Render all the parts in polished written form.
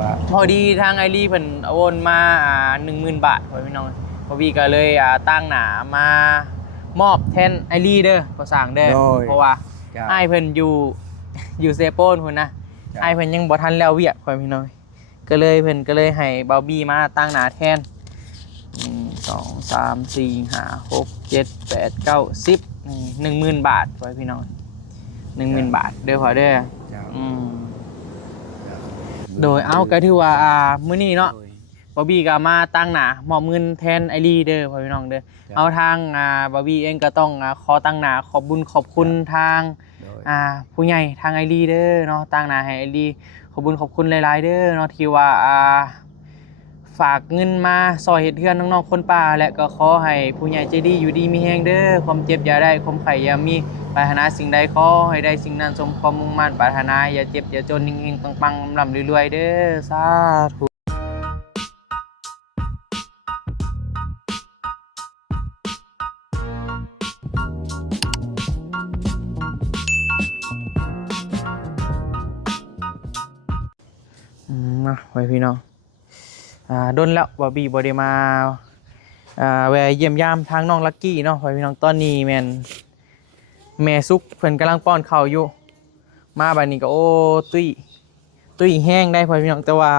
ว่าพอดีทางไอรีเพิ่นโอนมา10,000 บาทไว้พี่น้องพอพี่ก็เลยตั้งหนามามอบแทนไอรีเด้อก็สั่งเด้อเพราะว่าไอเพิ่นอยู่เซโปนพุ่นนะไอเพิ่นยังบ่ทันแล้วเวียกไว้พี่น้องก็เลยเพิ่นก็เลยให้เบาบี้มาตั้งหนาแทน1 2 3 4 5 6 7 8 9 10 10,000 บาทไว้พี่น้อง10,000 บาทเด้อพอเด้อโดยเอาก็ถือว่ามื้อนี้เนาะบอบบี้ก็มาตั้งหน้ามอบเงินแทนไอรีเด้อพ่อพี่น้องเด้อเอาทางบอบบี้เองก็ต้องขอตั้งหน้าขอบบุญขอบคุณทางผู้ใหญ่ทางไอรีเด้อเนาะตั้งหน้าให้ไอรีขอบบุญขอบคุณหลายๆเด้อเนาะที่ว่าฝากเงินมาซอยเฮ็ดเฮือนน้องๆคนป่าและก็ขอให้ผู้ใหญ่ใจดีอยู่ดีมีแฮงเด้อความเจ็บอย่าได้ความไข้อย่ามีปรารถนาสิ่งใดขอให้ได้สิ่งนั้นสมความมุ่งมั่นปรารถนาอย่าเจ็บอย่าจนเฮงๆปังๆร่ำรวยๆเด้อสาธุมาไว้พี่น้องโดนแล้วบอบบี้บ่ได้มาแวะเยี่ยมยามทางน้องลักกี้เนาะไว้พี่น้องตอนนี้แม่ซุกเพิ่นกำลังป้อนข้าวอยู่มาบัดนี้ก็โอ้ตุ้ยแห้งได้ไว้พี่น้องแต่ว่า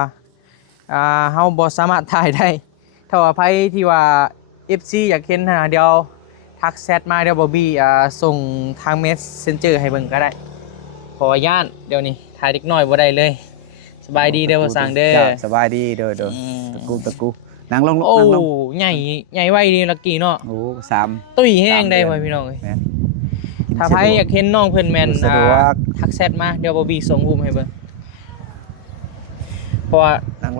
เฮาบ่สามารถถ่ายได้ถ้าว่าไผที่ว่า FC อยากเห็นเดี๋ยวทักแชทมาเดี๋ยวบอบบี้ส่งทาง Messenger ให้เบิ่งก็ได้เพราะว่าย่านเดี๋ยวนี้ถ่ายเด็กน้อยบ่ได้เลยสบายดีเด้อพ่อสังเด้อสบายดีเด้อตะกูนั่งลงโอ้ใหญ่ไวดีลักกี้เนาะโอ้ตุ้ยแห้งได้พ่อพี่น้องเอ้ยถ้าไผอยากเห็นน้องเพิ่นแม่นทักแชทมาเดี๋ยวบอบบี้ส่งรูปให้เบิ่งเพราะว่า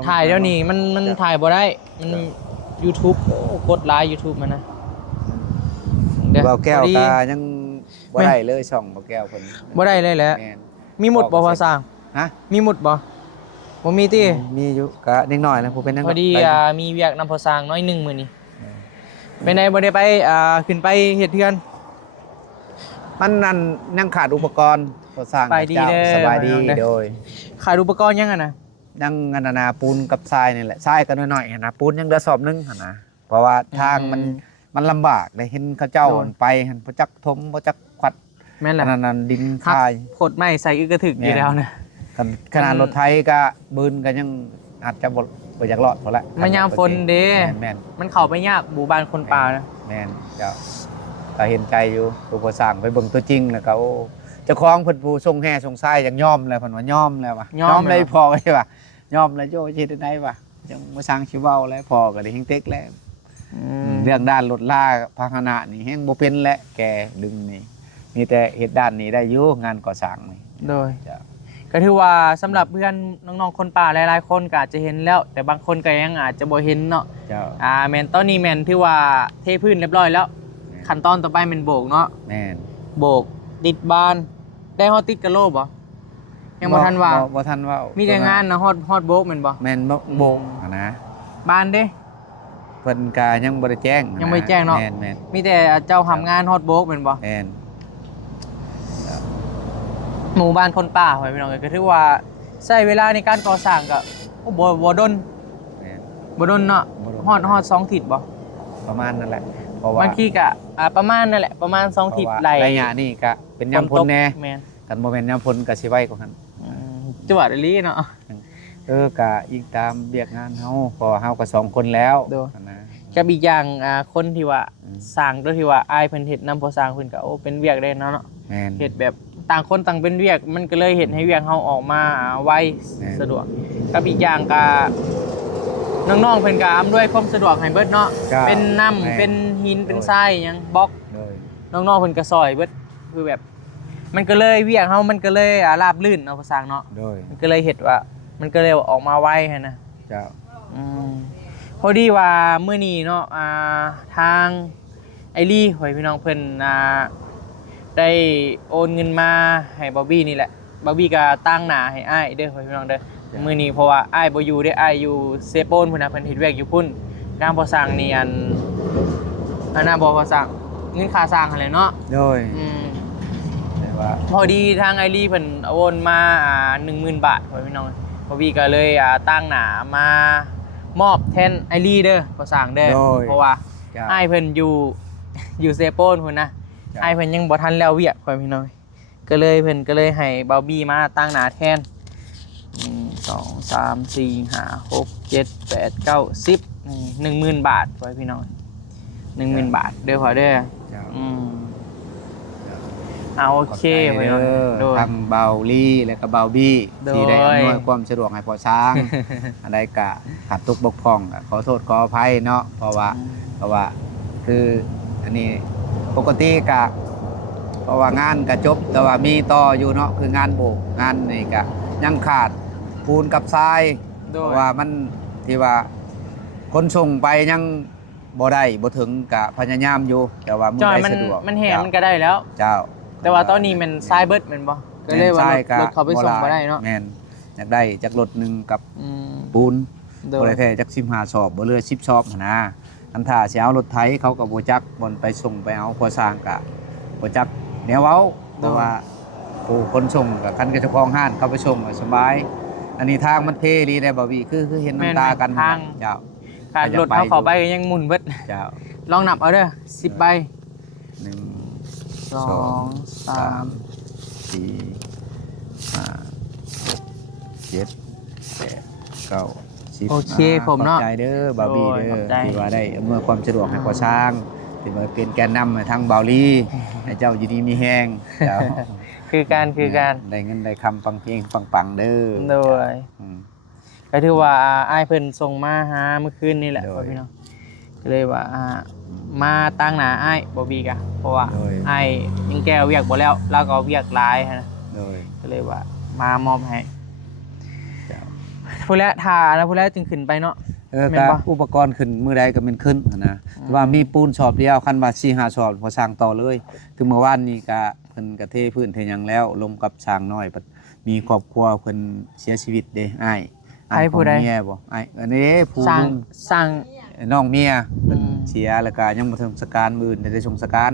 ถ่ายเดี๋ยวนี้มันถ่ายบ่ได้มัน YouTube กดไลน์ YouTube มันนะเบาแก้วก็ยังบ่ได้เลยช่องเบาแก้วเพิ่นบ่ได้เลยแหละมีหมดบ่พ่อสร้างฮะมีหมดบ่มีติมีอยู่ก็นิดหน่อยนะผู้เป็นนั่นพอดีมีเวียกนำพ่อสร้างน้อยนึงมื้อนี้เป็นไดบ่ได้ไปขึ้นไปเฮ็ดเฮือนมันนั่นยังขาดอุปกรณ์ก่อสร้างสบายดีโดยขาดอุปกรณ์ยังนะยังนาปูนกับทรายนี่แหละทรายกันหน่อยๆนะปูนยังเดือสอบนึงนะเพราะว่าทางมันลำบากได้เห็นเขาเจ้าไปหันพระจักทมพระจักขวัดแม่นแหละนั่นดินทรายโคตรไม่ใส่อึกระถึกอยู่แล้วนะขนาดรถไทยก็บืนกันยังอาจจะบดไปจากรอดพอละมันยามฝนเด้มันเข้าไปยากหมู่บ้านคนป่านะแม่นเจ้าก็เห็นใจอยู่ตัวผู้สร้างไปเบิ่งตัวจริงแล้วก็เจ้าของเพิ่นผู้ทรงแห่ทรงทรายอย่างย่อมเลยเพิ่นว่าย่อมแล้วว่ะย่อมเลยพอไว้ว่ะย่อมแล้วโยชิดได้ว่ะจังมาสร้างชิเว้าแล้วพอก็ได้เฮงเต็กแล้วเรื่องด้านรถลาพาหนะนี่แฮงบ่เป็นและแกดึงนี่มีแต่เฮ็ดด้านนี้ได้อยู่งานก่อสร้างนี่โดยก็ถือว่าสำหรับเพื่อนน้องๆคนป่าหลายๆคนก็อาจจะเห็นแล้วแต่บางคนก็ยังอาจจะบ่เห็นเนาะแม่นตอนนี้แม่นถือว่าเทพื้นเรียบร้อยแล้วขั้นตอนต่อไปเป็นโบกเนาะแม่นโบกติดบานได้ฮอดติดกระโหลบ่ยังบ่ทันว่าบ่ทันว่ามีแต่งานนะฮอดโบกแม่นบ่แม่นโบกนะบานเด้เพิ่นก็ยังบ่ได้แจ้งยังไม่แจ้งเนาะแม่นมีแต่เจ้าทำงานฮอดโบกแม่นบ่แม่นหมู่บ้านคนป่าพี่น้องก็ถือว่าใช้เวลาในการก่อสร้างก็บ่ดนเนาะฮอด2 ทิศบ่ประมาณนั่นแหละเพราะว่าบางทีก็ประมาณนั่นแหละประมาณ2 ทิศไหลระยะนี้ก็เป็นยามฝนแน่กันบ่แม่นยามฝนก็สิไว้กว่านั้นจวดอีหลีเนาะก็อีกตามเวียกงานเฮาพอเฮาก็2คนแล้วนะกับอีกอย่างคนที่ว่าสร้างโดยที่ว่าอ้ายเพิ่นเฮ็ดนำพอสร้างเพิ่นก็โอ้เป็นเวียกได้เนาะเฮ็ดแบบต่างคนต่างเป็นเวียกมันก็เลยเห็นให้เวียกเฮาออกมาไวสะดวกกับอีกอย่างก็น้องๆเพิ่นก็อำนวยความสะดวกให้เบิดเนาะเป็นน้ำเป็นหินเป็นทรายหยังบล็อกน้องๆเพิ่นก็ซอยเบิดคือแบบมันก็เลยเวียกเฮามันก็เลยราบรื่นเอาภาษาเนาะมันก็เลยเฮ็ดว่ามันก็เลยออกมาไวหั่นนะเจ้าพอดีว่ามื้อนี้เนาะทางไอรี่หอยพี่น้องเพิ่นได้โอนเงินมาให้บอบบี้นี่แหละบอบบี้ก็ตั้งหน้าให้อ้ายเด้อพี่น้องเด้อมื้อนี้เพราะว่าอ้ายบ่อยู่ได้อ้ายอยู่เซโปนพุ่นน่ะเพิ่นเฮ็ดเวียกอยู่พุ่นทางบ่สร้างนี่อันน่ะบ่สร้างเงินค่าสร้างหั่นแหละเนาะโดยแต่ว่าพอดีทางไอรี่เพิ่นโอนมา10,000 บาทพี่น้อง บอบี้ก็เลยตั้งหนามามอบแทนไอรีเด้อพอสั่งเด้อเพราะว่าไอเพิ่นอยู่เซโปนพุ่นนะไอเพิ่นยังบ่ทันแล้วเวียกพ่อพี่น้องก็เลยเพิ่นก็เลยให้บอบี้มาตั้งหนาแทน1 2 3 4 5 6 7 8 9 10 10,000 บาทพ่อพี่น้อง10,000 บาทเด้อพอเด้อเอาโอเคไปโดยทางเบาลี่และก็เบาบี้ โดย ที่ได้อำนวยความสะดวกให้พอช้าง อะไรกะขาดตกบกพร่องก็ขอโทษขออภัยเนาะเพราะว่าคืออันนี้ปกติกะเพราะว่างานกะจบแต่ว่ามีต่ออยู่เนาะคืองานโบกงานนี่กะยังขาดปูนกับทรายเพราะว่ามันที่ว่าคนส่งไปยังบ่ได้บ่ถึงกะพยายามอยู่แต่ว่ามื้อใดสะดวก มันแห่มันก็ได้แล้ว เจ้าแต่ว่าตอนนี้มันทรายเบิดแม่นบ่ก็เลยว่ารถเขาไปส่งบ่ได้เนาะแม่นอยากได้จักรถนึงกับปูนบ่ได้แท้จัก15 สอบบ่เหลือ10 สอบหั่นนะคันถ้าสิเอารถไถเขาก็บ่จักบ่นไปส่งไปเอาพอสร้างก็บ่จักแนวเว้าเพราะว่าผู้คนส่งก็คันกับเจ้าของห้านเขาไปส่งก็สบายอันนี้ทางมันเพลีได้บ่วี่คือเห็นน้ำตากันเจ้าการรถเขาเข้าไปยังหมุนเบิดเจ้าลองนับเอาเด้อ10 ใบ1 2 3 4 5 7 8 9 10โอเคผมเนาะขอบใจเด้อบาบี้เด้อที่ว่าได้อำนวยความสะดวกให้ก่อสร้างที่มาเป็นแกนนำทางบาลีให้เจ้าอยู่ดีมีแห้งเจ้าคือการได้เงินได้คำฟังเพลงปังๆเด้อโดยก็ถือว่าอ้ายเพิ่นส่งมาหาเมื่อคืนนี่แหละพี่น้องก็เลยว่ามาตั้งหน้าอ้ายบ่บีกะเพราะว่าอ้ายยังแก้เวียกบ่แล้วก็เวียกหลายนะก็เลยว่ามามอบให้ผู้แลทาแล้วผู้แลจึงขึ้นไปเนาะก็อุปกรณ์ขึ้นมือใดก็เป็นขึ้นนะว่ามีปูนสอบเดียวคันว่า4-5 สอบพอสร้างต่อเลยคือเมื่อวานนี้ก็เพิ่นก็เทพื้นเทหยังแล้วลงกับช้างน้อยมีครอบครัวเพิ่นเสียชีวิตเด้อ้ายผู้ใดเมียบ่อ้ายอันนี้ผู้สร้างน้องเมียเพิ่นเสียแล้วก็ยังบ่ถึงสการมื้อได้ส่งสการ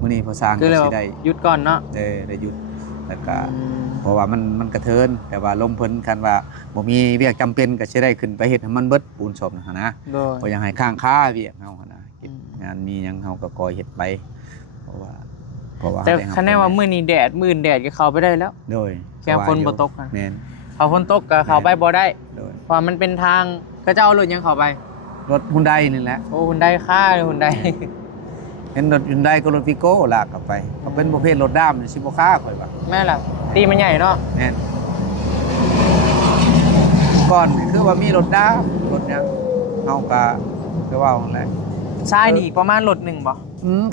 มื้อนี้พอสร้างก็สิได้หยุดก่อนเนาะได้หยุดแล้วก็เพราะว่ามันกระเทินแต่ว่าลมเพิ่นคันว่าบ่มีเวียกจำเป็นก็สิได้ขึ้นไปเฮ็ดให้มันเบิดปูนศพนะบ่อยากให้ข้างค้าเวียกเฮานะงานมีหยังเฮาก็ก่อเฮ็ดไปเพราะว่าแต่คันแน่ว่ามื้อนี้แดดมื้อแดดก็เข้าไปได้แล้วโดยแค่ฝนบ่ตกแม่นฝนตกก็เข้าไปบ่ได้เพราะมันเป็นทางก็จะเอารถยังเข้าไปรถ Hyundai นี่แหละโอ้ Hyundai ค่าเลย Hyundai เห็นรถ Hyundai กับรถ Vigo ลากกลับไปก็เป็นประเภทรถด้ามนี่สิบ่ค่าข่อยว่าแม่ล่ะตีมันใหญ่เนาะแม่นก่อนคือว่ามีรถด้ามรถหยังเฮาก็คือว่าจังได๋ทรายนี่ประมาณรถนึงบ่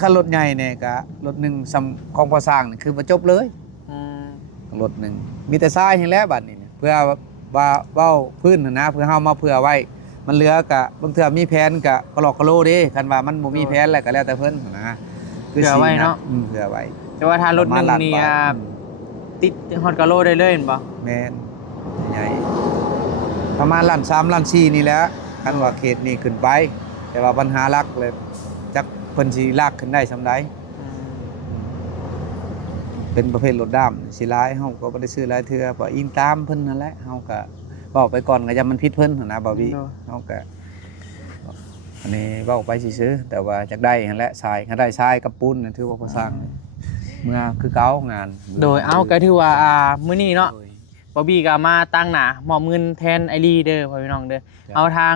คันรถใหญ่เนี่ยก็รถนึงสำของพอสร้างนี่คือบ่จบเลยรถนึงมีแต่ทรายให้แล้วบัดนี้เพื่อว่าเว้าพื้นนะเพื่อเฮามาเผื่อไว้มันเหลือกะบางเทื่อมีแผนกะกะหลอกกะโลเด้คันว่ามันบ่มีแผนแล้วก็แล้วแต่เพิ่นนะคือเผื่อไว้เนาะเผื่อไว้แต่ว่าถ้ารถนึงนี่ติดฮอดกะโลได้เลยเห็นบ่แม่นใหญ่ประมาณล้าน3ล้าน4นี่แหละคันว่าเขตนี้ขึ้นไปแต่ว่าปัญหาหลักเลยจักเพิ่นสิลากขึ้นได้ซำใดเป็นประเภทรถด้ามสิหลายเฮาก็บ่ได้ซื้อหลายเทื่อเพราะอิงตามเพิ่นนั่นแหละเฮาก็บอกไปก่อนก็อย่ามันผิดเพิ่นนะบ่าวบี้เฮาก็อันนี้เว้าไปซื่อๆแต่ว่าจักได้หั่นแหละทรายถ้าได้ทรายกับปูนนั่นถือว่าพอสร้างเมื่อคือเก่างานโดยเอาก็ถือว่ามื้อนี้เนาะบ่าวบี้ก็มาตั้งหน้ามอบเงินแทนไอรีเด้อพ่อพี่น้องเด้อเอาทาง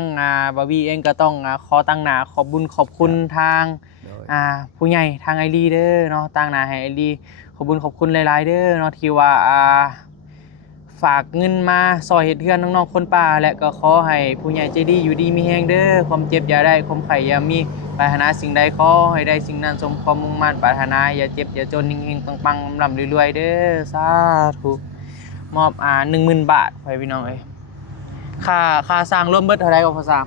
บ่าวบี้เองก็ต้องขอตั้งหน้าขอบบุญขอบคุณทางผู้ใหญ่ทางไอรีเด้อเนาะตั้งหน้าให้ไอรีขอบบุญขอบคุณหลายๆเด้อเนาะที่ว่าฝากเงินมาซอยเฮ็ดเฮือนน้องๆคนป่าและก็ขอให้ผู้ใหญ่ใจดีอยู่ดีมีแฮงเด้อความเจ็บอย่าได้ความไข้อย่ามีปรารถนาสิ่งใดขอให้ได้สิ่งนั้นสมความมุ่งมั่นปรารถนาอย่าเจ็บอย่าจนเฮงๆปังๆร่ำรวยๆเด้อสาธุมอบ 10,000 บาทให้พี่น้องเอ้ยค่าสร้างรวมเบิดเท่าใดก็พอสร้าง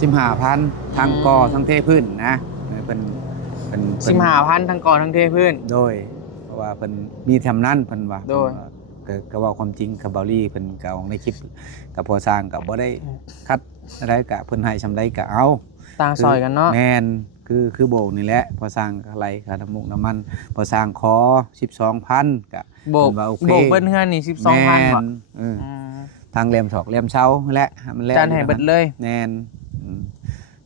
15,000 ทั้งก่อทั้งเทพื้นนะเพิ่น 15,000 ทั้งก่อทั้งเทพื้นโดยเพราะว่าเพิ่นมีแถมนั้นเพิ่นว่าโดยก็ว่าความจริงกับเบาลี่เพิ่นก็เอาในคลิปกับพอสร้างก็บ่ได้คัดอะไรก็เพิ่นให้ซำใดก็เอาต่างซอยกันเนาะแม่น คือโบกนี่แหละพอสร้างอะไรค่าน้ำมุกน้ำมันพอสร้างขอ 12,000ก็ โบก เพิ่นว่าโอเค โบกเบิ้ลเฮือนนี่ 12,000 แม่ บ่ นทางแหลมฉอกแหลมเช้าแหละให้มันแล้ว จานให้เบิดเลย แม่น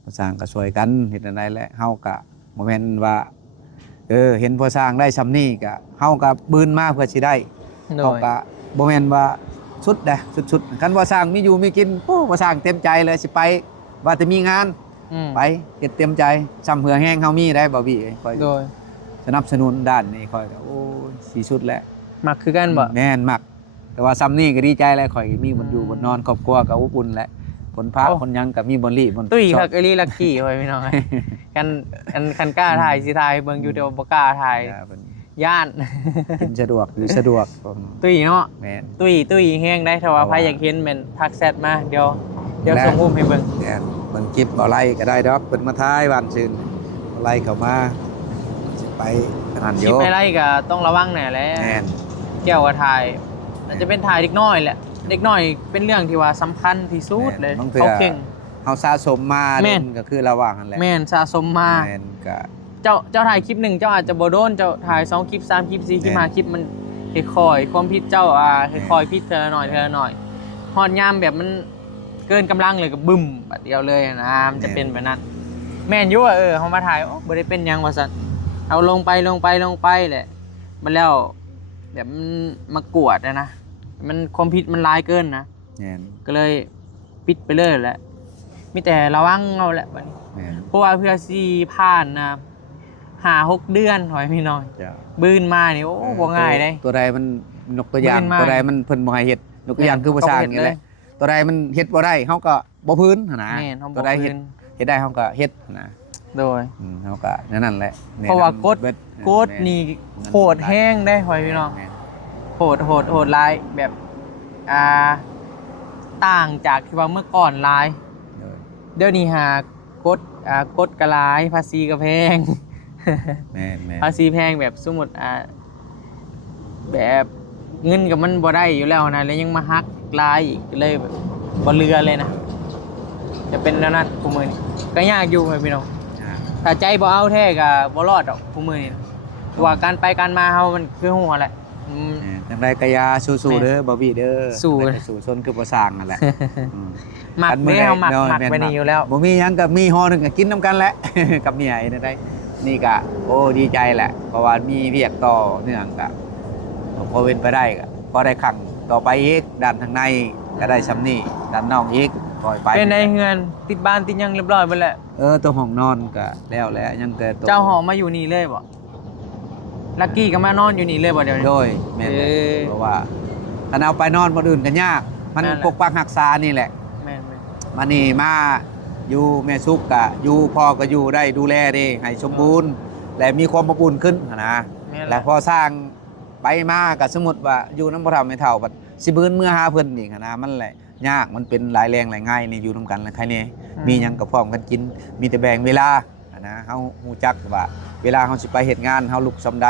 พอสร้างก็ช่วยกันเฮ็ดอันใดแหละเฮาก็บ่แม่นว่าเห็นพอสร้างได้ซำนี้ก็เฮาก็บืนมาเพื่อสิได้ โด เฮาย ก็บ่แม่นว่าสุดเด้สุดๆคันว่าสร้างมีอยู่มีกินโอ้บ่สร้างเต็มใจเลยสิไปว่าแต่มีงาน ไปเฮ็ดเต็มใจซ้ำเหือแห้งเฮามีได้บ่บี้ค่อย โดย สนับสนุนด้านนี้ค่อยก็โอ้ยสิสุดแล้ว มักคือกันบ่ แม่นมัก แต่ว่าซ้ำนี่ก็ดีใจแล้วข่อยมีบ่อยู่บ่นอนครอบครัวก็อบอุ่นแหละผลพระผลหยังก็มีบ่รีบ่ ตุ้ย ชอบ คักอลีลักกี้ไว้พี่น้องคันกล้าถ่ายสิถ่ายเบิ่งอยู่แต่ว่าบ่กล้าถ่าย เพิ่น ย่าน กินสะดวกอยู่สะดวก ตุ้ยเนาะ แม่น ตุ้ยแห้งได้ถ้าว่าใครอยากเห็นแม่นทักแชทมาเดี๋ยวส่งรูปให้เบิ่ง แม่นเบิ่งคลิปบ่ไล่ก็ได้ดอกเพิ่นมาท้ายบ้านซื่นบ่ไล่เข้ามาสิไปขนาด ค โย ลิปไม่ไรก็ต้องระวังหน่อยแหละ แม่น เกี่ยวกับถ่ายอาจจะเป็นถ่ายเด็กน้อยแหละเด็กน้อยเป็นเรื่องที่ว่าสำคัญที่สุดเลย บางเทื่อ เขาเก่ง เฮาสะสมมา แม่น ก็คือระหว่างนั่นแหละ แม่นสะสมมา แม่นก็ เจ้าถ่ายคลิปหนึ่งเจ้าอาจจะบ่โดนเจ้าถ่าย2คลิป3คลิป4คลิป แม่น 5คลิปมันค่อยๆความผิดเจ้าค่อยๆผิดเท่าละหน่อยเท่าละหน่อยฮอดยามแบบมันเกินกำลังเลยก็บึ้มบัดเดียวเลยนะมันจะเป็นแบบนั้นแม่นอยู่ว่าเฮามาถ่ายโอ้บ่ได้เป็นหยังว่าซั่นเอาลงไปแหละมันแล้วแบบมันมากวดนะมันความผิดมันร้ายเกินนะ แม่น ก็เลยปิดไปเลยแหละมีแต่ระวังเอาแหละบัดนี้ แม่น เพราะว่าเพื่อสิผ่านนะ5-6 เดือนหอยพี่น้อย จ้ะ บืนมานี่โอ้บ่ง่ายเด้ ตัวใดมันนกตัวอย่าง บืนมา ตัวใดมันเพิ่นบ่ให้เฮ็ดนกตัวอย่างคือภาษาอย่างนี้แหละตัวใดมันเฮ็ดบ่ได้เฮาก็บ่พื้นหั่นนะ แม่นเฮา ตัว บ่ ใด เฮ็ เฮ็ดได้เฮาก็เฮ็ดหั่นนะ โดย เฮาก็นั่นแหละแน เพราะว่ากด เบิด กดนี่โหดแห้งได้หอยพี่น้อง แม่น โหดหลายแบบต่างจากที่ว่าเมื่อก่อนหลาย เออ เดี๋ยวนี้หากดก็หลายภาษีก็แพง แม่นแม่น ภาษีแพงแบบสมมุติแบบเงินกับมันบ่ได้อยู่แล้วนะแล้วยังมาฮักลายอีกเลยแบบบ่เรือเลยนะจะเป็นแล้วนั้นผู้มือนี่ก็ยากอยู่ไงพี่น้อง อ่า ถ้าใจบ่เอาแท้ก็บ่รอดดอกผู้มือนี่ว่าการไปการมาเฮามันคือหัวแหละจังไดก็อย่าสู้ๆเด้อบ่บี้เด้อ สู้ จังใดก็สู้ชนคือบ่สร้างนั่นแหละอืม หมัก อันมื้อ เด้เฮาหมัก ใด หมัก แม่ ไปนี่อยู่แล้ว บ่มีหยังก็มีห่อหนึงก็กินนํกันแหละ กับเมียไอ้นั่นได้นี่ก็โอ้ดีใจแหละ เพราะว่ามีเวียกต่อเนื่องก็พอเว้นไปได้ก็พอได้ขังต่อไปอีกด้านทางในก็ได้ซำนี้ด้านนอกอีกปล่อยไป เป็นในเฮือนติดบ้านติดหยังเรียบร้อยหมดแล้ว ตัวห้องนอนก็แล้วแหละยังแต่ตัว เจ้าหอมาอยู่นี่เลยบ่ลักกี้ก็มานอนอยู่นี่เลยบ่เดี๋ยวนี้ โดยแม่นแหละ เพราะว่าถ้าเอาไปนอนบ่อื่นก็ยาก มัน นั่นแหละ ปกปักรักษานี่แหละ แม่น มานี่มาอยู่แม่ซุกก็อยู่พ่อก็อยู่ได้ดูแลดีให้สมบูรณ์ และมีความอบอุ่นขึ้นนะ แม่น และพอสร้างไปมาก็สมมุติว่าอยู่นำบ่เฒ่าไม่เฒ่าบัดสิบืนเมื่อหาเพิ่นอีกนะมันแหละยากมันเป็นหลายแรงหลายง่ายนี่อยู่นํกันแล้วใครนี่มีหยังก็พร้อมกันกิน มีแต่แบ่งเวลานะเฮาฮู้จักว่า เวลาเฮาสิไปเฮ็ดงานเฮาลุกซำใด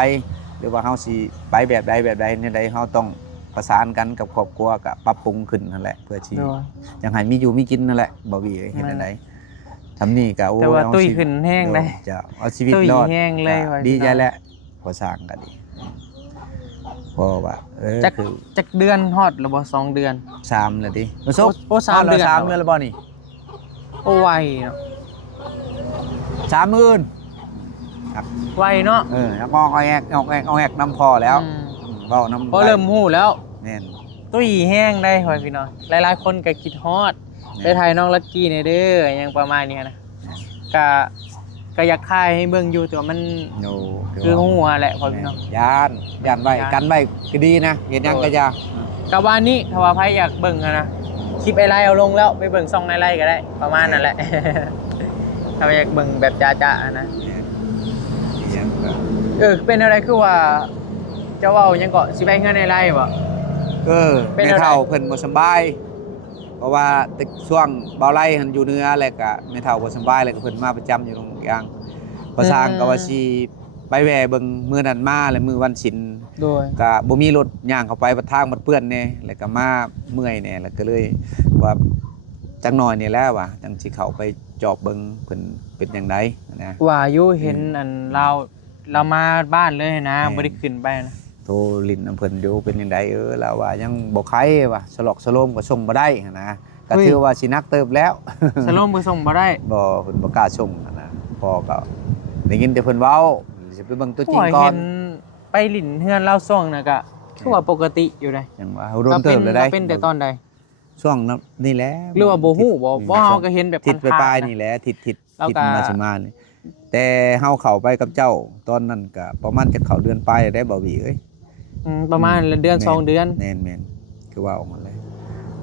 หรือว่าเฮาสิไปแบบใดเนี่ยใดเฮาต้องประสานกันกับครอบครัวก็ปรับปรุงขึ้นนั่นแหละเพื่อที่ โดย จังให้มีอยู่มีกินนั่นแหละบ่วีเฮ็ดจังไดทำนี่ก็โอ้ แต่ว่า เอ ตุ้ย ชีวิ ขึ้นแห้งได้ จะเอาชีวิต ตุ้ย รอด แห้งเลย ก็ ว่า ดีใจ พี่น้อง แล้วพอสร้างก็ดีเพราะว่าจัก คือ จักเดือนฮอดหรือบ่2 เดือน 3แล้วดิ โอ้สามเดือน 3เดือนแล้วบ่นี่ โอ้ไวเนาะ 30,000 ไวเนาะ แล้วก็เอาแอกนำพอแล้ว อืม เว้านำ พอเริ่มฮู้แล้ว แม่น ตุ้ยแห้งได้หอยพี่น้องหลายๆคนก็คิดฮอดไปถ่ายน้องลักกี้ในเด้อหยังประมาณเนี้ยนะก็อยากถ่ายให้เบิ่งอยู่แต่ว่ามัน โน คือหัวแหละพอพี่น้อง ย่านไว้ ย่าน กันไว้ก็ดีนะเฮ็ดหยังก็อย่า กับว่านี้ถ้าว่าไผอยากเบิ่งอะนะคลิปไอไลน์เอาลงแล้วไปเบิ่งซ่องไอไลน์ก็ได้ประมาณนั่นแหละ ถ้าว่าอยากเบิ่งแบบจ้าๆอะนะ อีหยังก็ เป็นอะไรคือว่าเจ้าเว้าหยังก็สิไปเงินไอไลน์บ่ แม่เฒ่าเพิ่นบ่สำบาย เพราะว่าตึกช่วงเบาไร่หันอยู่เหนือแล้วก็แม่เฒ่าบ่สำบายแล้วก็เพิ่นมาประจำอยู่ตรงกลางประสร้างก็ว่าสิไปแวะเบิ่งมื้อนั้นมาแล้วมื้อวันศิลป์ โดย ก็บ่มีรถย่างเข้าไปบัดทางบัดเปื้อนแน่แล้วก็มาเมื่อยแน่แล้วก็เลยว่าจังหน่อยนี่แหละว่าจังสิเข้าไป จอบเบิ่งเพิ่นเป็นจังไดนะ ว่าอยู่เห็นอันเรามาบ้านเลยนะบ่ได้ขึ้นไปนะ โทรลิ้นน้ำเพิ่นอยู่เป็นจังไดแล้วว่ายังบ่ไข้ว่าสลอกสโลมก็ส่งบ่ได้หั้นนะก็ถือว่าสินักเติบแล้ว สโลมบ่ส่งบ่ได้ บ่เพิ่นบ่กล้าส่งหั้นนะพอก็ได้ยินแต่เพิ่นเว้าสิไปเบิ่งตัวจริงก่อ เห็ น นไปหลินเฮือนเราส่วงน่ะก็คือว่าปกติอยู่ได้ จังว่าอุดมเติบเลยได้ เราเป็นแต่ตอนใด ช่วงนั้นนี่แหละ หรือว่าบ่ฮู้บ่เฮาก็เห็นแบบ ทิศ ผ่านๆ ปลายๆ นะ นี่แหละทิศ แล้ว ทิศ ก็ มาสิมานี่แต่เฮาเข้าไปกับเจ้าตอนนั้นก็ประมาณจะเข้าเดือนปลายได้บ่หวีเอ้ย ประมาณเดือน2เดือน แม่นคือว่าออกมาเลย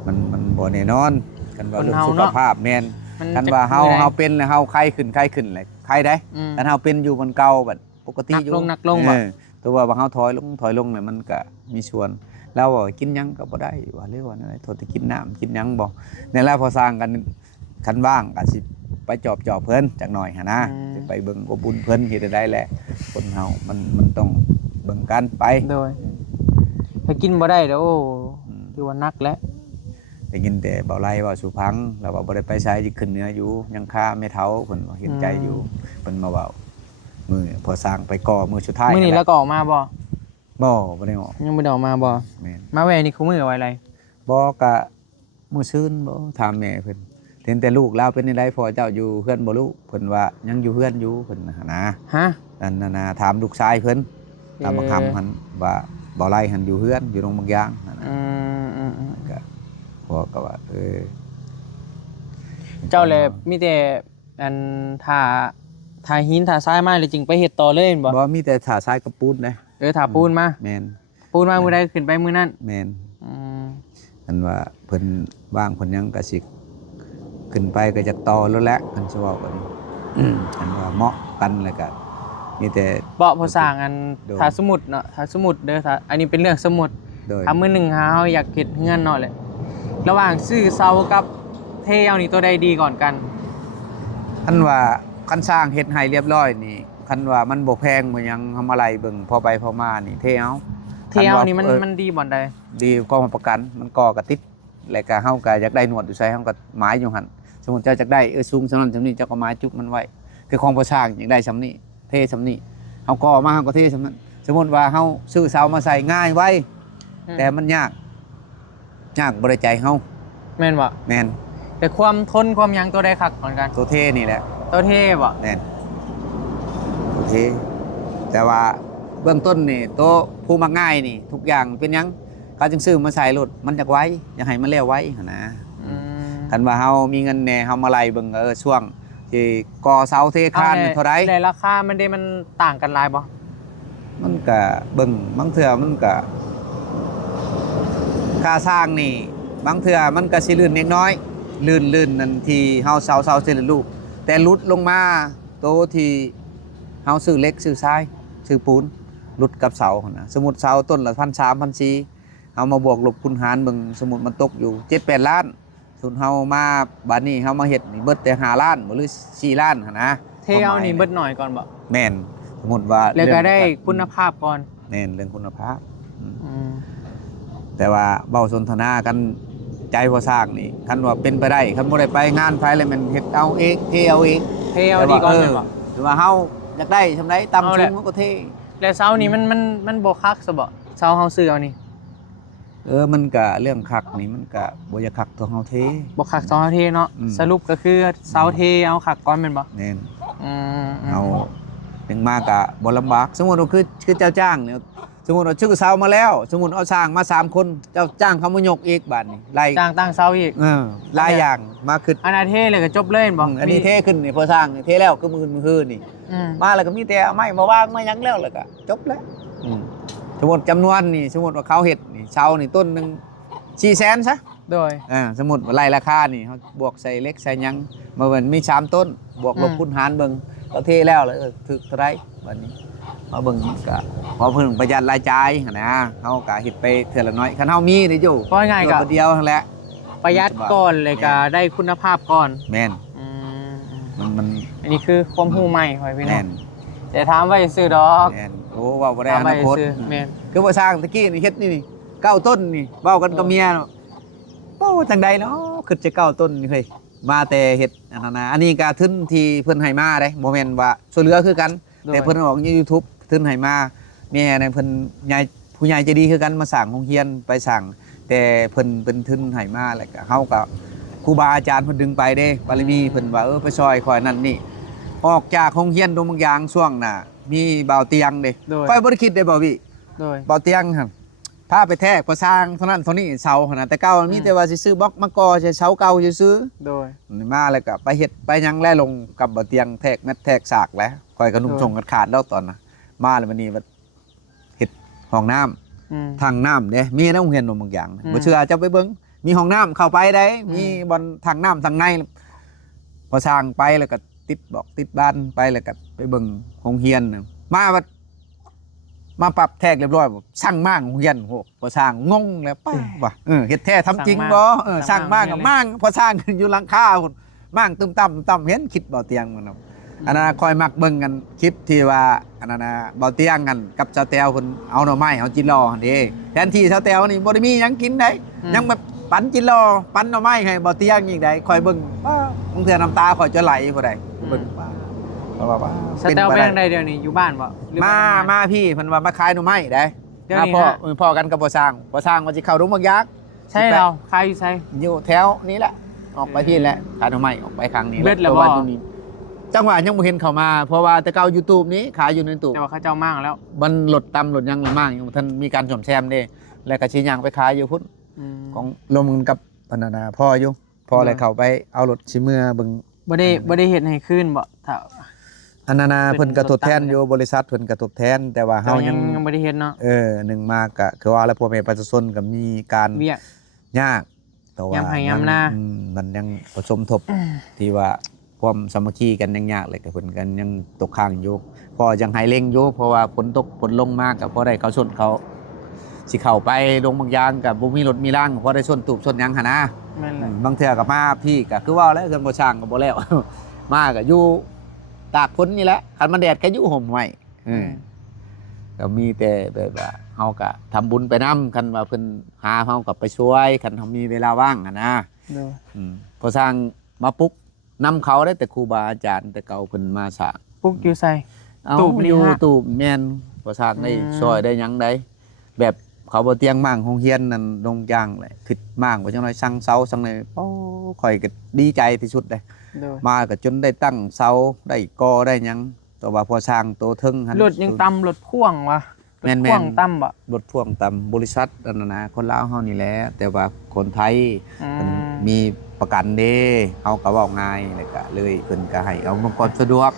มันบ่แน่นอนกันว่า คน เรื่อง เฮา สุข เนาะ ภาพแม่น มัน กัน จะ ว่าเฮา คืออะไร เฮาเป็นแล้วเฮาไข้ขึ้นเลยไข้ได้ อืม แต่เฮาเป็นอยู่มันเก่าบัดปกติอยู่ นักลงบ่ ตัวว่าเฮาถอยลงเนี่ยมันก็มีส่วนแล้วว่ากินหยังก็บ่ได้ว่าเรียกว่าอะไรโทษที่กินน้ำกินหยังบ่ในแล้วพอสร้างกันคันว่างก็สิไปจอบเพิ่นจักหน่อยหั่นนะสิไปเบิ่งอบอุ่นเพิ่นเฮ็ดได้แหละคนเฮามันต้องเบิ่งกันไป โดยถ้ากินบ่ได้เด้อโอ้ อืม คือว่านักแล้ว ได้ยินแต่เบาไล่ว่าสุพังแล้วว่าบ่ได้ไปใช้สิขึ้นเหนืออยู่ยังค่าแม่เฒ่าเพิ่นว่าเห็นใจอยู่เพิ่นมาเว้ามื้อพอสร้างไปก่อมื้อสุดท้าย มื้อนี้ แห แล้ ละ วก็ออกมาบ่ บ่ได้ออก ยังบ่ได้ออกมาบ่ แม่น มาแวนี่คือมื้อไว้ไร บ่กะมื้อซื่นบ่ถามแม่เพิ่นเห็นแต่ลูกเราเป็นจังไดพ่อเจ้าอยู่เฮือนบ่ลูกเพิ่นว่ายังอยู่เฮือนอยู่เพิ่นนะ ฮะ นั่นน่ะถามลูกชายเพิ่นตามมาคำหั่นว่าบ่ไล่หั่นอยู่เฮือนอยู่โรงบางอย่างนั่นน่ะ อืม ก็พ่อก็ว่าเจ้าเลยมีแต่อันถ้าหินถ้าทรายมาเลยจึงไปเฮ็ดต่อเลยแม่นบ่ บ่มีแต่ถาซ้ายกับปูนนะ ถ้าปูนมา แม่น ปูนมามื้อใดขึ้นไปมื้อนั้น แม่น อืม อันว่าเพิ่นว่างเพิ่นยังก็สิขึ้นไปก็จะต่อแล้วแหละอันสิเว้ากันอันว่าเหมาะกันแล้วก็มีแต่ เบาะพอสร้างอัน โดย ถ้าสมมุติเนาะถ้าสมมุติเด้อถ้าอันนี้เป็นเรื่องสมมุติ โดย ถ้ามื้อหนึงเฮาอยากเฮ็ดเฮือนเนาะแหละระหว่างซื้อเสากับเทเอานี่ตัวใดดีก่อนกัน คันว่าคันสร้างเฮ็ดให้เรียบร้อยนี่คันว่ามันบ่แพงบ่หยังทำอะไรเบิ่งพอไปพอมานี่เทเอา เทเอานี่มัน คัว่า มันดีบ่อนใด ดีก็มาประกันมันก่อกระติดแล้วก็เฮาก็อยากได้หนวดอยู่ใส่เฮาก็หมายอยู่หั่นสมมุติเจ้าอยากได้สูงสำนั้นสำนี้เจ้าก็หมายจุกมันไว้คือของบ่สร้างอยากได้สำนี้เทสำนี้เฮาก่อมาเฮาก็เทสำนั้นสมมุติว่าเฮาซื้อเสามาใส่ง่ายไว้ แต่มันยากบ่ได้ใจเฮา แม่นบ่ แม่น แต่ความทนความหยังตัวใดคักก่อนกัน ตัวเทนี่แหละ ตัวเทบ่ แน่นโอเคแต่ว่าเบื้องต้นนี่โตะผู้มักง่ายนี่ ทุกอย่างเป็นหยังเขาจึงซื้อมาใส่รถมันจักไว้อยากให้มันเร็วไว้หั่นนะ อืม คันว่าเฮามีเงินแหน่เฮามาไล่เบิ่งช่วงที่ก่อเสาเทคานนี่เท่าใด ในราคามันได้มันต่างกันหลายบ่ มันก็เบิ่งบางเทื่อมันก็ค่าสร้างนี่บางเทื่อมันก็สิลื่นเล็กน้อยลื่นนั่นที่เฮาเสาเสร็จแล้วลูกแต่หลุดลงมาโตที่เฮาซื้อเหล็กซื้อทรายซื้อปูนหลุดกับเสาหั่นนะสมมุติเสาต้นละ 1,300 1,400เฮามาบวกลบคูณหารเบิ่งสมมุติมันตกอยู่ 7-8 ล้านส่วนเฮามาบัดนี้เฮามาเฮ็ดนี่เบิดแต่5ล้านบ่หรือ4ล้านหั่นนะ เทเอานี่เบิดหน่อยก่อนบ่ แม่นสมมุติว่า แล้วก็ได้คุณภาพก่อน แม่นเรื่องคุณภาพ อืม แต่ว่าเบ้าสนทนากันใจพอสร้างนี่คันว่าเป็นไปได้คันบ่ได้ไปงานไฟเลยมันเฮ็ดเอาเองเทเอาเอง เทเอาดีก่อนแม่นบ่ หรือว่าเฮาอยากได้ซำใดตาม เอา สู แหละ งมันก็เท แล้วเสานี่มันบ่คักซะบ่เสาเฮาซื้อเอานี่ มันก็เรื่องคักนี่มันก็บ่อยากคักตัวเฮาเท บ่คักเสาเทเนาะ อืม สรุปก็คือเสาเทเอาคักก่อนแม่นบ่ แน่น อืม เอาถึงมากก็บ่ลำบากสมมุติว่าคือเจ้าจ้างเนี่ยสมมุติว่าชื่อเสามาแล้ว สมมุติเอาสร้างมา3คนเจ้าจ้างเขามายกอีกบาดนี้ไล่ จ้างตั้งเสาอีก หลายอย่างมาขึ้น อันนั้นเทเลยก็จบเลยแม่นบ่ อันนี้เทขึ้นนี่พอสร้างนี่เทแล้วคือมื้อคืนนี่ อืม มาแล้วก็มีแต่เอาไม้มาวางมาหยังแล้วก็จบแล้วสมมุติจำนวนนี่สมมุติว่าเขาเฮ็ดนี่เช่านี่ต้นหนึง400,000ซะ โดย สมมุติว่าไล่ราคานี่เฮาบวกใส่เล็กใส่หยังมาเบิ่นมี3ต้น บวกลบคูณหารเบิ่งก็เทแล้วเลยถึกเท่าไรบัดนี้มาเบิ่งก็พอเพิ่นประหยัดรายจ่ายหั่นนะเฮาก็เฮ็ดไปเทื่อละน้อยคันเฮามีนี่อยู่ ก็ง่ายๆก็ ตัวเดียวนั่นแหละ ประหยัดก่อนเลยก็ได้คุณภาพก่อน แม่น อืม มัน อันนี้คือความรู้ใหม่ของพี่น้ แม่ อง น แต่ถามไว้ซื้อดอก แม่นโอ้เว้าบ่ได้ ถาม อ ไว้ นาคต ซื้อแม่น คือว่าสร้างตะกี้นี่เฮ็ดนี่9ต้นนี่เว้ากันกับเมียเนาะโอ้จังใดเนาะคือจะ9ต้นนี่เฮ้ย มาแต่เฮ็ดอันนั้นนะอันนี้ก็ทุนที่เพิ่นให้มาเด้บ่แม่นว่าช่วยเหลือคือกันแต่เพิ่นออกใน YouTube ทุนให้มาแม่เนี่ยเพิ่นใหญ่ผู้ใหญ่ใจดีคือกันมาสร้างโรงเรียนไปสร้างแต่เพิ่นเป็นทุนให้มาแล้วก็เฮาก็ครูบาอาจารย์เพิ่นดึงไปเด้บารมีเพิ่นว่าไปซอยคอยนั่นนี่ออกจากโรงเรียนดงบางยางช่วงน่ะมีบ่าวเตียงเด้ค่อยบ่ได้คิดเด้บ่พี่โดยบ่าวเตียงครับพาไปแทกประสร้างเท่านั้นเท่านี้เสาขนาดแต่เก่ามันมีแต่ว่าสิซื้อบล็อกมากอใช้เสาเก่าซื้อโดยมาแล้วก็ไปเฮ็ดไปยังแลลงกับบ่าวเตียงแทกแมทแทกสากแล้วค่อยก็นุ่มส่งกันขาดแล้วตอนน่ะมาแล้ววันนี้ว่าเฮ็ดห้องน้ำทางน้ำเด้มีในโรงเรียนนมบางอย่างบ่เชื่อจะไปเบิ่งมีห้องน้ำเข้าไปได้มีบ่อนทางน้ำทางในพอสร้างไปแล้วก็ติดบอกติดบ้านไปแล้วก็ไปเบิ่งโรงเรียนมาปรับแทกเรียบร้อยบ่สร้างมั่งโรงเรียนโหพอสร้างงงแล้วป้าว่ะเฮ็ดแท้ทำจริงบ่สร้างมั่งกับมั่งพอสร้างอยู่หลังคาพุ่นมั่งตึมต่ำเห็นคิดบ่เตียงมันอันนั้นคอยมักเบิ่งกันคลิปที่ว่าอันนั้นน่ะบ่เตียงกันกับเจ้าแต้วเพิ่นเอาหน่อไม้เอาจิรอหั่นเด้แทนที่เจ้าแต้วนี่บ่ได้มีหยังกินได้ยังแบบปั่นจิรอปั่นหน่อไม้ให้บ่เตียงอีกได้คอยเบิ่งบางเทื่อน้ำตาคอยจะไหลบ่ได้เบิ่งว่าสเตลเป็นจังไดเดี๋ยวนี้อยู่บ้านบ่มาพี่เพิ่นว่ามาขายหน่อไม้ได้มาพ่อกันกับบ่สร้างว่าสิเข้าดงบักยักษ์ใช่เราขายอยู่ไสอยู่แถวนี้แหละออกไปพี่แหละขายหน่อไม้ออกไปครั้งนี้เบิดแล้วบ่จังหวะยังบ่เห็นเข้ามาเพราะว่าแต่เก่า YouTube นี้ขายอยู่ในตู้แต่ว่าเขาเจ้ามากแล้วมันลดต่ำลดยังมากท่านมีการซ่อมแซมเด้แล้วก็สิย่างไปขายอยู่พุ่นของรวมกันกับพนันนาพ่ออยู่พ่อเลยเข้าไปเอารถสิเมื่อเบิ่งบ่ได้เฮ็ดให้คืนบ่ถ้าอันนาเพิ่นก็ทดแทนอยู่บริษัทเพิ่นก็ทดแทนแต่ว่าเฮายังบ่ได้เฮ็ดเนาะหนึ่งมากก็คือว่าแล้วพ่อแม่ประชาชนก็มีการยากแต่ว่ายามให้ยามหน้ามันยังผสมทบที่ว่าความสามัคคีกันยังยากเลยก็เพิ่นกันยังตกค้างอยู่พอยังให้เร่งอยู่เพราะว่าฝนตกฝนลงมากก็พอได้เขาชนเขาสิเข้าไปลงบางยางก็บ่มีรถมีร่างพอได้ชนตูบชนหยังหั่นนะบางเทื่อก็มาพี่ก็คือว่าแล้วเครื่องบ่ช่างก็บ่แล้วมาก็อยู่ตากฝนนี่แหละคันมันแดดก็อยู่ห่มไว้ก็มีแต่แบบว่าเฮาก็ทำบุญไปนำคันว่าเพิ่นหาเฮาก็ไปช่วยคันเฮามีเวลาว่างนะพอสร้างมาปุ๊กนำเขาได้แต่ครูบาอาจารย์แต่เก่าเพิ่นมาสร้างปุ๊กอยู่ไสตูบอยู่ตูบแม่นพอสร้างได้ช่วยได้หยังได้แบบเขาบ่เตียงมั่งโรงเรียนนั่นลงย่างเลยคิดมั่งว่าจังได๋สั่งเสาสั่งเลยโอ้ข่อยก็ดีใจที่สุดเลยมาก็จนได้ตั้งเสาได้กอได้หยังแต่ว่าพอสร้างโตถึงรถยังต่ำรถพ่วงวะรถพ่วงต่ำบ่รถพ่วงต่ำบริษัทนั่นนะคนลาวเฮานี่แหละแต่ว่าคนไทยมันมีประกันเด้เฮาก็เว้าง่ายแล้วก็เลยเพิ่นก็ให้เอามาก่อนสะดวก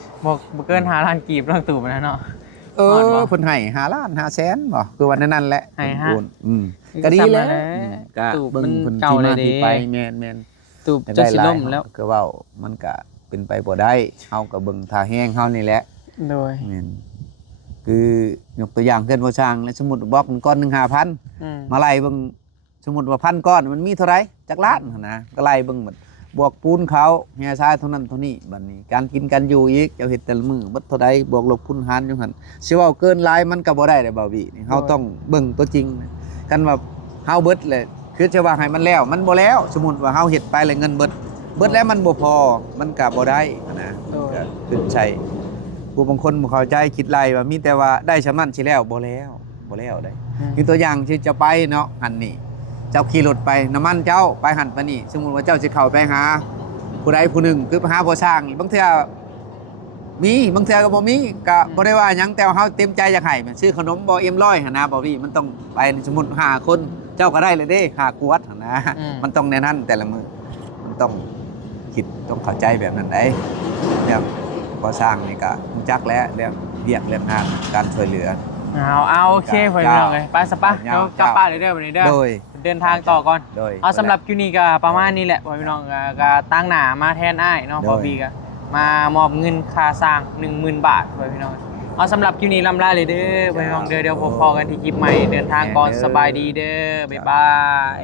บ่เกิน5ล้านกีบเรื่องตู่มันเนาะเพิ่นให้5ล้าน5แสนบ่คือวันนั้นแหละให้ก็ดีแล้วก็เบิ่งเพิ่นที่มาที่ไปแม่นตู่จะสิล่มแล้วคือเว้ามันก็เป็นไปบ่ได้เฮาก็เบิ่งท่าแห้งเฮานี่แหละโดยแม่นคือยกตัวอย่างเพื่อนบ่ช่างแล้วสมมุติบล็อกก้อน 1,500 มาไล่เบิ่งสมมุติว่า1,000 ก้อนมันมีเท่าไหร่จักล้านนะก็ไล่เบิ่งหมดบวกปูนเขาเฮียชายเท่านั้นเท่านี้บัดนี้การกินกันอยู่อีกเจ้าเฮ็ดแต่ละมื้อเบิดเท่าใดบวกลบคูณหารอยู่หั่นสิเว้าเกินหลายมันก็บ่ได้เด้บ่าววิเฮาต้องเบิ่งตัวจริงกันว่าเฮาเบิดเลยคือจะว่าให้มันแล้วมันบ่แล้วสมมุติว่าเฮาเฮ็ดไปแล้วเงินเบิดแล้วมันบ่พอมันก็บ่ได้นะก็คือใช่ผู้บางคนบ่เข้าใจคิดไล่ว่ามีแต่ว่าได้ฉะนั้นสิแล้วบ่แล้วได้มีตัวอย่างที่จะไปเนาะหั่นนี่เจ้าขี่รถไปน้ำมันเจ้าไปหันไปนี่สมมุติว่าเจ้าสิเข้าไปหาผู้ใดผู้หนึ่งคือไปหาบ่สร้างบางเทื่อมีบางเทื่อก็บ่มีก็บ่ได้ว่าหยังแต่เฮาเต็มใจอยากให้ซื้อขนมบ่เอ็มร้อยหั่นนะบ่พี่มันต้องไปสมมุติ5คนเจ้าก็ได้เลยเด้5ขวดหั่นนะมันต้องแน่นั้นแต่ละมื้อมันต้องคิดต้องเข้าใจแบบนั้นได้แล้วก่อสร้างนี่ก็รู้จักแล้วเรื่องเรียกเรื่องงานการช่วยเหลือเอาโอเคพ่อพี่น้องเลยไปซะป่ะเดี๋ยวกลับบ้านเลยเด้อวันนี้เด้อเดินทางต่อก่อนเอาสำหรับคลิปนี้ก็ประมาณนี้แหละพ่อพี่น้องก็ตั้งหน้ามาแทนอ้ายเนาะพ่อพี่ก็มามอบเงินค่าสร้าง 10,000 บาทพ่อพี่น้องเอาสำหรับคลิปนี้ลำลาเลยเด้อพ่อพี่น้องเดี๋ยวพบกันที่คลิปใหม่เดินทางก่อนสบายดีเด้อบ๊ายบาย